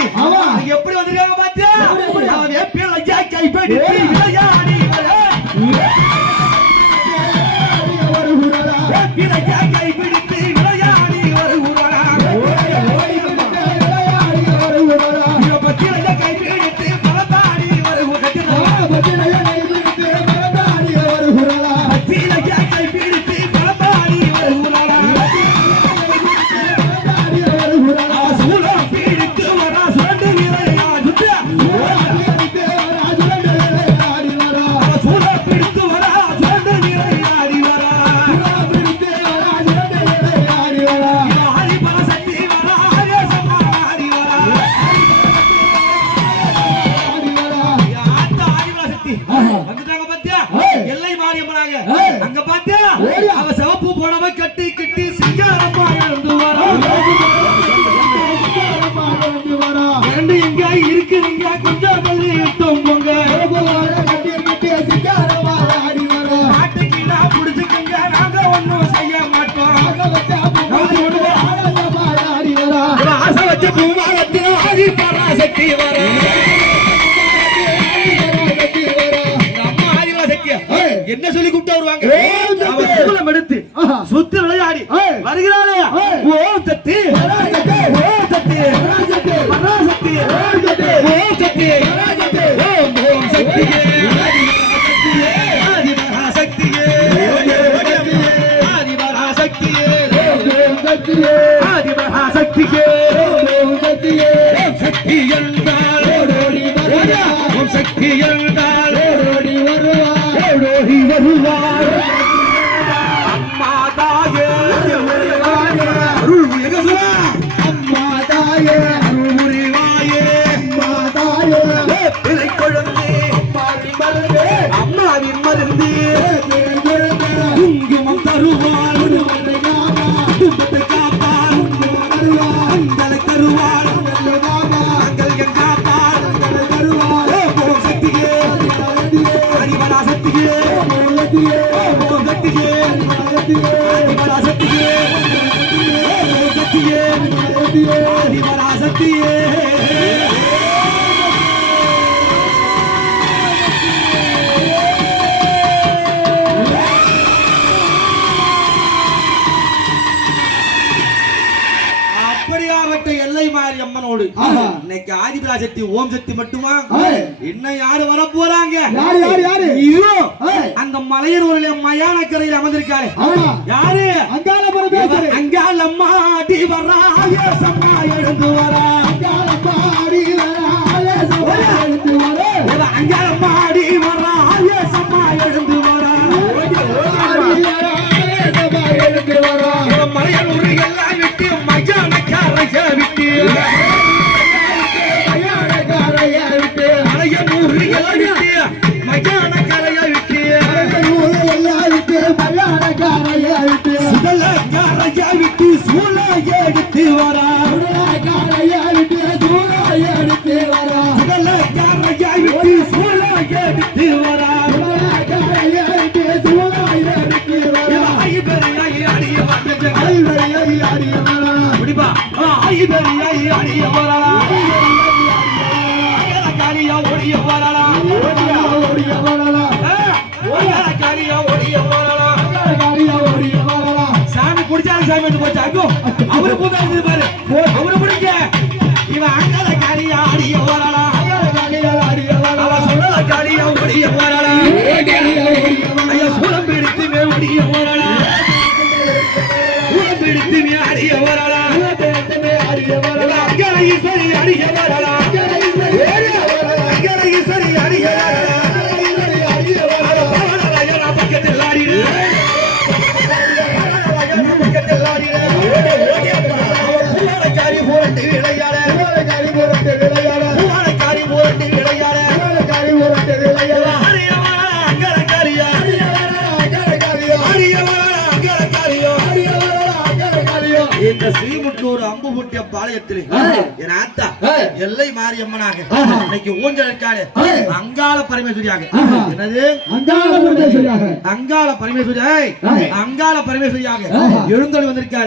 அது எப்படி வந்திருக்காங்க பாத்தியா ஆசை ஆதி பராசக்தி வர என்ன சொல்லி கூப்பிட்டு வருவாங்க எடுத்து சுத்தி விளையாடி வருகிறாளே ஓ தத்தி ஓ தத்தி பராசக்தி. ஓ ஓம் ஓம் ஆதி மகாசக்தியே வருவா வருவார் दिए ஆஹா. இன்னைக்கு ஆதிபரா சக்தி ஓம் சக்தி மட்டுமா. இன்னும் யாரு வர போறாங்க. அந்த மலையனூரில் மயான கரையில் அமர்ந்திருக்காரு யாரு? அங்கால அங்கால் அடி வரா எழுந்து வரா. கரைய விட்டு சூழ எடுத்து வரா. உடலாக்காரைய விட்டு சூடா எடுத்து வரா. கரைய விட்டு சூழ எடுத்து வரா. உடலாக்காரைய விட்டு சூடா எடுத்து வரா. ஐபெரியாய் அடிய வந்தது. ஐவரையை ஆடி வரா. முடிப்பா ஐபெரியாய் அடிய காரியா ஓடிய வரலா ஓடியா வரலா சாமி போச்சு. அங்கோ அவரு பூதா இருந்து பாரு. அவரு பிடிக்க. இவன் அங்கல காரியா ஆடிய வரலா காரியா அவ சொல்லல காரியா ஐயா பிடித்து மே பிடித்து மே அடிய அங்கல ஈஸ்வரி அடிய போரட்டி விளையாட காரி போரட்டு போரட்டி காரி போரட்டு இந்த ஸ்ரீமுட்டூர் பாளையத்தில். என் ஆத்தா. எல்லை மாரியம்மனாக. இன்னைக்கு ஊஞ்சல் இருக்காரு ஏய். அங்காள பரமேஸ்வரியாக. என்னது? அங்காள பரமேஸ்வரியாக. அங்காள பரமேஸ்வரியாக. எழுந்தொழி வந்திருக்காரு.